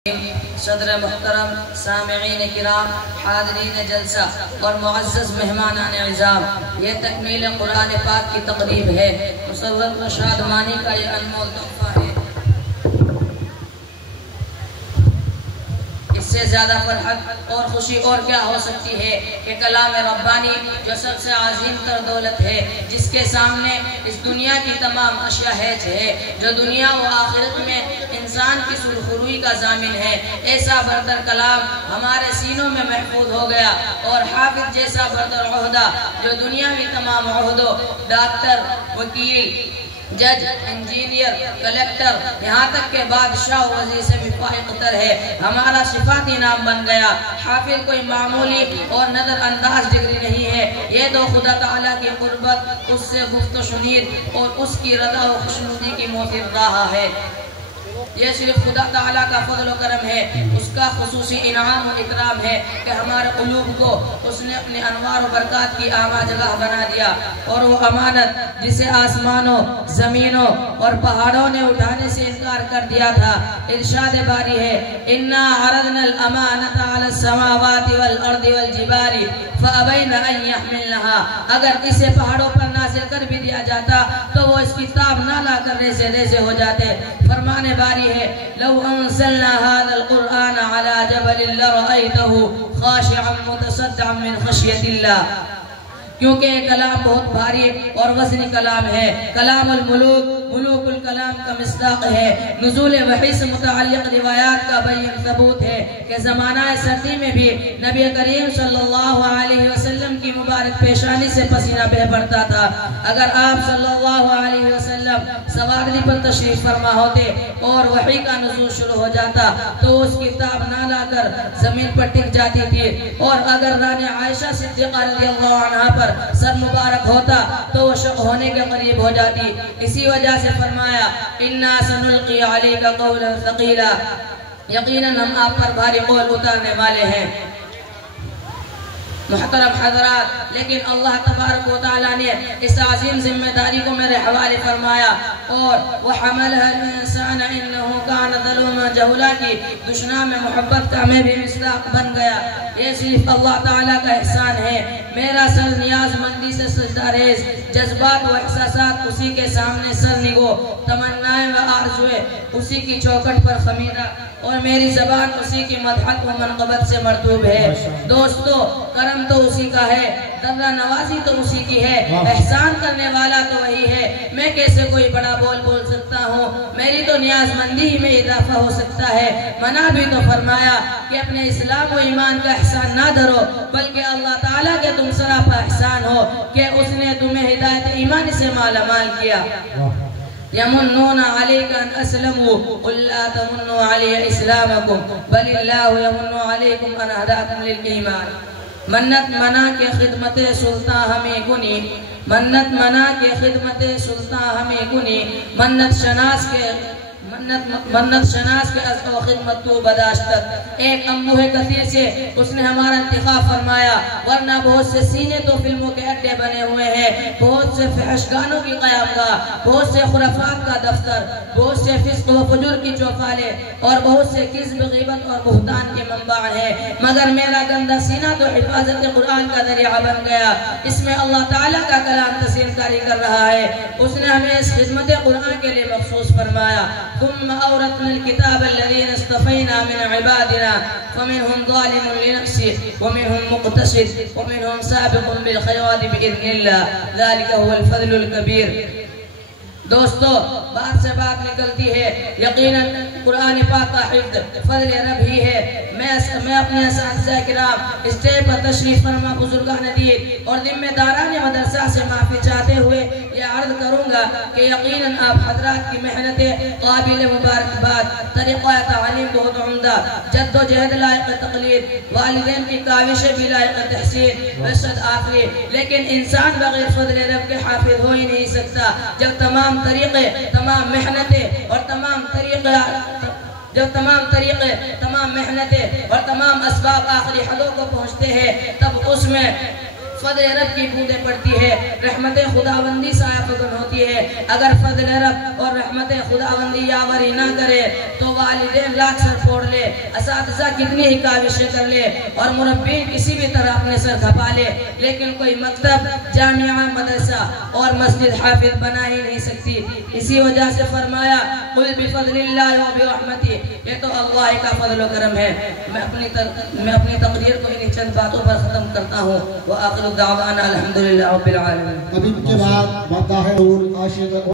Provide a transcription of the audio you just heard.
صدر محترم، سامعین کرام، حاضرین جلسہ اور معزز مہمانان عزام، یہ تکمیل قرآن پاک کی تقریب ہے۔ مسرت و شادمانی کا یہ انمول تحفہ ہے۔ اس سے زیادہ فرحت اور خوشی اور کیا ہو سکتی ہے کہ کلام ربانی جو سب سے عظیم تر دولت ہے، جس کے سامنے اس دنیا کی تمام اشیاء ہیچ ہے، جو دنیا و آخرت میں انسان کی سرخروئی کا ضامن ہے، ایسا بردر کلام ہمارے سینوں میں محفوظ ہو گیا، اور حافظ جیسا بردر عہدہ جو دنیاوی تمام عہدوں، ڈاکٹر، وکیل، جج، انجینئر، کلیکٹر، یہاں تک کہ بادشاہ و وزیر سے بھی فائق تر ہے، ہمارا صفاتی نام بن گیا۔ حافظ کوئی معمولی اور نظر انداز ڈگری نہیں ہے، یہ تو خدا تعالیٰ کی قربت، اس سے گفت و شنید اور اس کی رضا و خوشنودی کی موثر راہ ہے۔ یہ صرف خدا تعالیٰ کا فضل و کرم ہے، اس کا خصوصی انعام و اکرام ہے کہ ہمارے قلوب کو اس نے اپنے انوار و برکات کی آماں جگہ بنا دیا، اور وہ امانت جسے آسمانوں، زمینوں اور پہاڑوں نے اٹھانے سے انکار کر دیا تھا، ارشاد باری ہے اِنَّا عَرَضْنَا الْأَمَانَةَ عَلَى السَّمَاوَاتِ وَالْأَرْضِ وَالْجِبَالِ فَأَبَيْنَ أَن يَحْمِلْنَهَا۔ اگر اسے پہاڑوں پر نازل کر بھی دیا جاتا تو وہ اس کی تاب نہ لا کرنے سے ریزے ہو جاتے۔ فرمان باری ہے لو انزلنا هذا القرآن على جبل لرأيته خاشعا متصدعا من خشية الله، کیونکہ یہ کلام بہت بھاری اور وزنی کلام ہے۔ کلام الملوک، ملوک الکلام کا مصداق ہے۔ نزول وحی سے متعلق روایات کا بین ثبوت ہے کہ زمانہ سردی میں بھی نبی کریم صلی اللہ علیہ وسلم کی مبارک پیشانی سے پسینہ بہہ پڑتا تھا۔ اگر آپ صلی اللہ علیہ وسلم سواری پر تشریف فرما ہوتے اور وحی کا نزول شروع ہو جاتا تو اس کی تاب نہ لا کر زمین پر ٹک جاتی تھی، اور اگر رانی عائشہ صدیقہ رضی اللہ عنہ پر سر مبارک ہوتا تو وہ شق ہونے کے قریب ہو جاتی۔ اسی وجہ سے فرمایا اِنَّا سَنُلْقِي عَلَيْكَ قَوْلًا ثَقِيلًا، یقیناً ہم آپ پر بھاری قول اتارنے والے ہیں۔ محترم حضرات، لیکن اللہ تبارک و تعالیٰ نے اس عظیم ذمہ داری کو میرے حوالے فرمایا، اور وَحَمَلَهَا الْإِنسَانَ إِنَّهُ كَانَ ظَلُومًا جَهُولًا کی دشنا میں محبت کا میں بھی مصداق بن گیا۔ یہ صرف اللہ تعالیٰ کا احسان ہے۔ میرا سر نیاز مندی سے سجدہ ریز، جذبات و احساسات اسی کے سامنے سر نگو، تمنائیں و آرزویں اسی کی چوکٹ پر خمیدہ، اور میری زبان اسی کی مدحت و منقبت سے مرطوب ہے۔ دوستو، کرم تو اسی کا ہے، درہ نوازی تو اسی کی ہے، احسان کرنے والا تو وہی ہے۔ میں کیسے کوئی بڑا بول سکتا ہوں؟ میری تو نیاز مندی ہی میں اضافہ ہو سکتا ہے۔ منع بھی تو فرمایا کہ اپنے اسلام و ایمان کا احسان نہ دھرو، بلکہ اللہ تعالیٰ کے تم سراپا احسان ہو کہ اس نے تمہیں ہدایت ایمان سے مالا مال کیا۔ يَمُنُّونَ عَلَيْكَ أَنْ أَسْلَمُوا قُلْ لَا تَمُنُّوا عَلَيَّ إِسْلَامَكُمْ بَلِ اللَّهُ يَمُنُّ عَلَيْكُمْ أَنْ هَدَاكُمْ لِلْإِيمَانِ۔ منت منا کے خدمت سلطان ہمیں گنی، منت منا کے خدمت سلطان ہمیں گنی، منت شناس کے عزق و خدمت تو بداشتت۔ ایک انبوہ کثیر سے اس نے ہمارا انتخاب فرمایا، ورنہ بہت سے سینے تو فلموں کے اڈے بنے ہوئے ہیں، بہت سے فحش گانوں کی قیامگاہ، بہت سے خرافات کا دفتر، بہت سے فسق و فجور کی چوپالے، اور بہت سے کذب، غیبت اور بہتان کے منبع ہیں، مگر میرا گندہ سینہ تو حفاظت قرآن کا ذریعہ بن گیا۔ اس میں اللہ تعالیٰ کا کلام تسلیم کاری کر رہا ہے۔ اس نے ہمیں اس خدمت قرآن کے لیے مخصوص فرمایا ثم أورثنا الكتاب الذين اصطفينا من عبادنا فمنهم ظالم لنفسه ومنهم مقتصد ومنهم سابق بالخيرات بإذن الله ذلك هو الفضل الكبير۔ دوستو، بات سے بات نکلتی ہے، یقیناً قرآن پاک کا حفظ فضل رب ہی ہے۔ میں اپنے اساتذہ کرام، اسٹیج پر تشریف فرما بزرگان دین اور ذمہ داران مدرسہ سے معافی چاہتے ہوئے یہ عرض کروں گا کہ یقیناً آپ حضرات کی محنتیں قابل مبارکباد، طریقہ تعلیم بہت عمدہ، جد و جہد لائق تقلید، والدین کی کاوشیں بھی لائق تحسین، رشد آخری، لیکن انسان بغیر فضل رب کے حافظ ہو ہی نہیں سکتا۔ جب تمام طریقے، تمام محنتیں اور تمام محنتیں اور تمام اسباب آخری حدوں کو پہنچتے ہیں، تب اس میں فضل رب کی بوندیں پڑتی ہے، رحمت خداوندی سایہ فگن ہوتی ہے۔ اگر فضل رب اور رحمت خداوندی یاوری نہ کرے تو والدین لاکھ سر پھوڑ لے، اساتذہ کتنی ہی کاوشیں کر لے اور مربی کسی بھی طرح اپنے سر کھپا لے، لیکن کوئی مکتب، جامعہ، مدرسہ اور مسجد حافظ بنا ہی نہیں سکتی۔ اسی وجہ سے فرمایا قل بفضل اللہ و برحمتہ، یہ تو اللہ کا فضل و کرم ہے۔ میں اپنی تقریر کو انہی چند باتوں پر ختم کرتا ہوں۔ وآخر دعوانا الحمدللہ رب العالمین۔ ابھی کے بعد مداح عاشق